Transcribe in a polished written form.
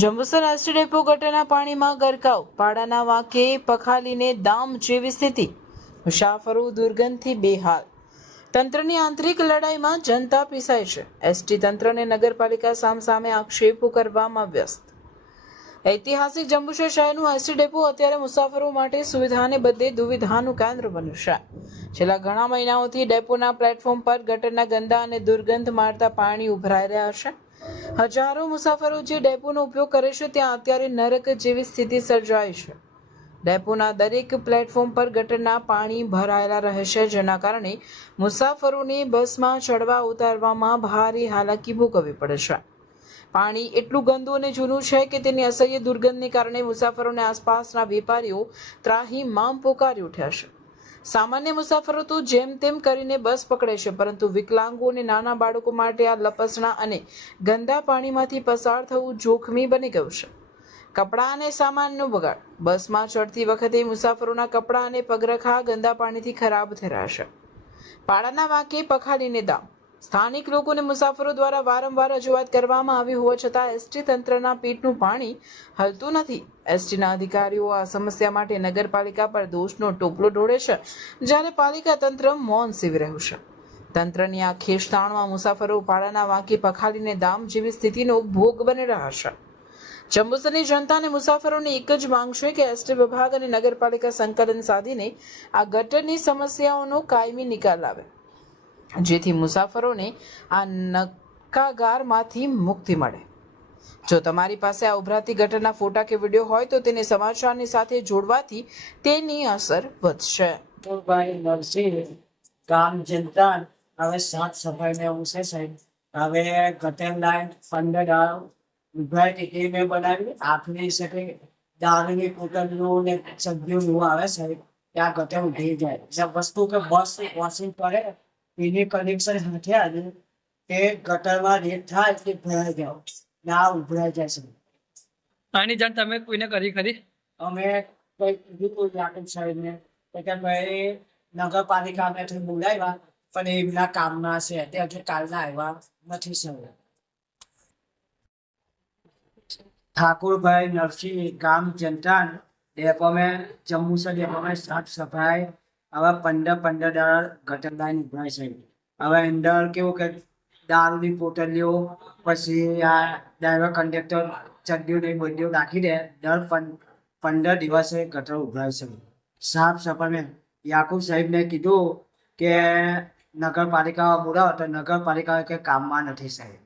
Jambusar ST depot ગટરના પાણીમાં ગરકાવ, પાડાના વાંકે પખાલીને દામ જેવી સ્થિતિ, મુસાફરો દુર્ગંધથી બેહાલ. તંત્રની આંતરિક લડાઈમાં જનતા પીસાય છે. એસટી તંત્રને નગરપાલિકા સામસામે આક્ષેપો કરવામાં વ્યસ્ત. ઐતિહાસિક જંબુસર શહેરનું એસટી ડેપો અત્યારે મુસાફરો માટે સુવિધાને બદલે દુવિધાનું કેન્દ્ર બન્યું છે. છેલ્લા ઘણા મહિનાઓથી ડેપોના પ્લેટફોર્મ પર ગટરના ગંદા અને દુર્ગંધ મારતા પાણી ઉભરાઈ રહ્યા છે. હજારો મુસાફરો જે ડેપોનો ઉપયોગ કરે છે ત્યાં અત્યારે નરક જેવી સ્થિતિ સર્જાઈ છે. ડેપોના દરેક પ્લેટફોર્મ પર ગટરના પાણી ભરાયેલા રહે છે, જેના કારણે મુસાફરોને બસમાં ચડવા ઉતારવામાં ભારે હાલાકી ભોગવવી પડે છે. પાણી એટલું ગંદુ અને જૂનું છે કે તેની અસહ્ય દુર્ગંધને કારણે મુસાફરોને આસપાસના વેપારીઓ ત્રાહિમામ પોકારી ઉઠ્યા છે. સામાન્ય મુસાફરો તો જેમ તેમ કરીને બસ પકડે છે, પરંતુ વિકલાંગો અને નાના બાળકો માટે આ લપસણા અને ગંદા પાણીમાંથી પસાર થવું જોખમી બની ગયું છે. કપડાં અને સામાનનો બગાડ. બસમાં ચડતી વખતે મુસાફરોના કપડાં અને પગરખા ગંદા પાણીથી ખરાબ થઈ રહ્યા છે. પાડાના વાંકે પખાલીને દામ. સ્થાનિક લોકો અને મુસાફરો દ્વારા વારંવાર રજૂઆત કરવામાં આવી હોવા છતાં એસટી તંત્રના પેટનું પાણી હલતું નથી. એસટીના અધિકારીઓ આ સમસ્યા માટે નગરપાલિકા પર દોષનો ટોપલો ઢોળે છે, જ્યારે પાલિકા તંત્ર મૌન સેવી રહ્યું છે. તંત્રની આ ખેંચતાણમાં મુસાફરો પાડાના વાંકે પખાલીને દામ જેવી સ્થિતિનો ભોગ બની રહ્યા છે. જંબુસરની જનતા અને મુસાફરોની એક જ માંગ છે કે એસટી વિભાગ અને નગરપાલિકા સંકલન સાધીને આ ગટરની સમસ્યાઓનો કાયમી નિકાલ લાવે, જેથી મુસાફરોને આ નકાગારમાંથી મુક્તિ મળે. જો તમારી પાસે આ ઉભરાતી ગટરના ફોટા કે વિડીયો હોય તો તેને સમાચારની સાથે જોડવાથી તેની અસર વધશે. ભાઈ નરસિંહ ગામ જનતા હવે સાફ સફાઈને હું છે સાહેબ. હવે ગટર લાઈન 15 ઉભરાઈ હતી મેં બનાવી આપની શકે દારૂની બોટલનું ને સબ્જીનું આવે સાહેબ. ત્યાં ગટર ઉભરી જાય જે વસ્તુ કે બસ વોશિંગ કરે એની કનેક્શન સાથે આજે એ ગટરમાં રેટ થાય એટલે ભરાઈ જાય ના ઉભરાઈ જાય છે. આની જાણ તમે કોઈને કરી ખરી? અમે કઈ કીધું યાકુબ સાહેબને કે ભાઈ નગરપાલિકા અમે બોલાવ્યા પણ એમના કામના છે તે હજુ કાલના આવ્યા નથી સર. ઠાकुरભાઈ નરસિંહ ગામ જનતા ડેપો में जम्बूसर डेपो में साफ सफाई હવે 15 દાડા ગટર લાઈન ઉભરાય છે. હવે અંદર કેવું કે દારૂની પોટલીઓ પછી આ ડ્રાઈવર કંડક્ટર ચડ્ડીઓ ને બધીઓ નાખી દે. દર 15 દિવસે ગટર ઉભરાય છે. સાફ સફાઈ યાકુબ સાહેબને કીધું કે નગરપાલિકા બોલાવો તો નગરપાલિકા કે કામમાં નથી સાહેબ.